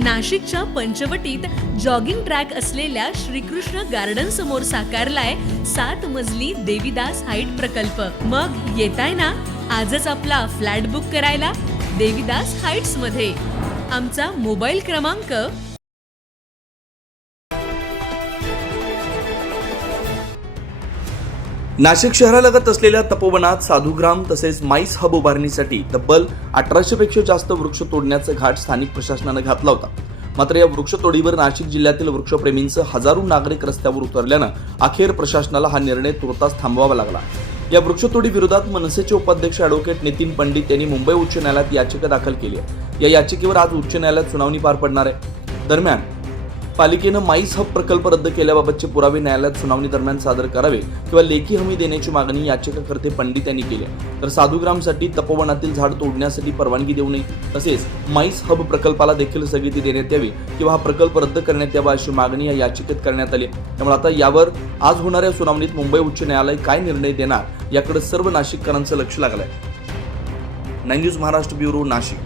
नाशिकच्या पंचवटीत jogging track असलेल्या Shrikrishna garden समोर साकारलाय 7 मजली देवीदास हाईट प्रकल्प। मग येताय ना आजच आपला फ्लॅट बुक करायला देवीदास हाईट्स मध्ये। आमचा मोबाईल क्रमांक नाशिक शहरालगत असलेल्या तपोवनात साधुग्राम तसेच माईस हब उभारणीसाठी तब्बल 1800 पेक्षा जास्त वृक्ष तोडण्याचा घाट स्थानिक प्रशासनाने घातला होता। मात्र या वृक्षतोडीवर नाशिक जिल्ह्यातील वृक्षप्रेमींसह हजारो नागरिक रस्त्यावर उतरल्यानं अखेर प्रशासनाला हा निर्णय तुर्तास थांबवावा लागला। या वृक्षतोडी विरोधात मनसेचे उपाध्यक्ष ॲडव्होकेट नितीन पंडित यांनी मुंबई उच्च न्यायालयात याचिका दाखल केली आहे। या याचिकेवर आज उच्च न्यायालयात सुनावणी पार पडणार आहे। दरम्यान पालिकेनं माईस हब प्रकल्प रद्द केल्याबाबतचे पुरावे न्यायालयात सुनावणी दरम्यान सादर करावे किंवा लेखी हमी देण्याची मागणी याचिकाकर्ते पंडित यांनी केली आहे। तर साधुग्रामसाठी तपोवनातील झाड तोडण्यासाठी परवानगी देऊ नये तसेच माईस हब प्रकल्पाला देखील स्थगिती देण्यात यावी किंवा हा प्रकल्प रद्द करण्यात यावा अशी मागणी या याचिकेत करण्यात आली। त्यामुळे आता यावर आज होणाऱ्या सुनावणीत मुंबई उच्च न्यायालय काय निर्णय देणार याकडे सर्व नाशिककरांचं लक्ष लागलंय। 9 न्यूज महाराष्ट्र ब्युरो नाशिक।